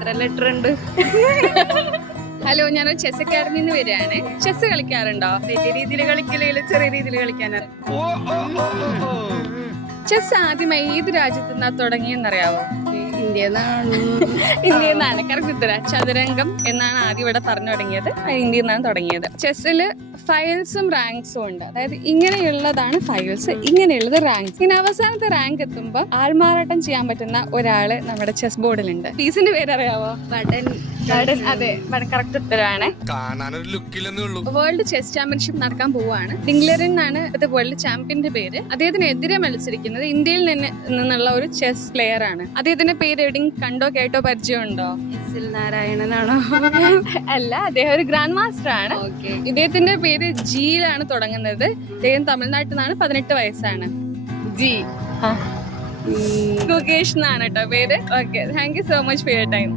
എത്ര ലെറ്റർ ഉണ്ട്? ഹലോ, ഞാനൊരു ചെസ് അക്കാഡമിന്ന് വരികയാണ്. ചെസ് കളിക്കാറുണ്ടോ? വലിയ രീതിയിൽ കളിക്കില്ലെങ്കിൽ ചെറിയ രീതിയിൽ കളിക്കാനറിയാം. ചെസ് ആദ്യമായി ഏത് രാജ്യത്തു നിന്നാ തുടങ്ങിയെന്നറിയാവോ? ഇന്ത്യയിൽ നിന്നാണ്. കറക്റ്റ് ഉത്തരം. ചതുരംഗം എന്നാണ് ആദ്യം ഇവിടെ പറഞ്ഞു തുടങ്ങിയത്. ഇന്ത്യയിൽ നിന്നാണ് തുടങ്ങിയത്. ചെസ്സിൽ ഫയൽസും റാങ്ക്സും ഉണ്ട്. അതായത് ഇങ്ങനെയുള്ളതാണ് ഫയൽസ്, ഇങ്ങനെയുള്ളത് റാങ്ക്സ്. ഇനി അവസാനത്തെ റാങ്ക് എത്തുമ്പോൾ ആൾമാറാട്ടം ചെയ്യാൻ പറ്റുന്ന ഒരാള് നമ്മുടെ ചെസ് ബോർഡിലുണ്ട്. പീസിന്റെ പേര് അറിയാവോ? അതെ, കറക്റ്റ് ഉത്തരമാണ്. വേൾഡ് ചെസ് ചാമ്പ്യൻഷിപ്പ് നടക്കാൻ പോവാണ്. ഡിംഗ്ലറിൻ ആണ് ഇത് വേൾഡ് ചാമ്പ്യന്റെ പേര്. അദ്ദേഹത്തിനെതിരെ മത്സരിക്കുന്നത് ഇന്ത്യയിൽ നിന്നുള്ള ഒരു ചെസ് പ്ലെയർ ആണ്. അദ്ദേഹത്തിന്റെ പേര് എവിടെയും കണ്ടോ കേട്ടോ പരിചയമുണ്ടോ? നാരായണനാണോ? അല്ല, അദ്ദേഹം ഒരു ഗ്രാൻഡ് മാസ്റ്റർ ആണ്. ഇദ്ദേഹത്തിന്റെ പേര് ജിയിലാണ് തുടങ്ങുന്നത്. അദ്ദേഹം തമിഴ്നാട്ടിൽ നിന്നാണ്. 18 വയസ്സാണ്. ജി ഗുകേഷ് എന്നാണ് കേട്ടോ പേര്. Okay, thank you so much for your time.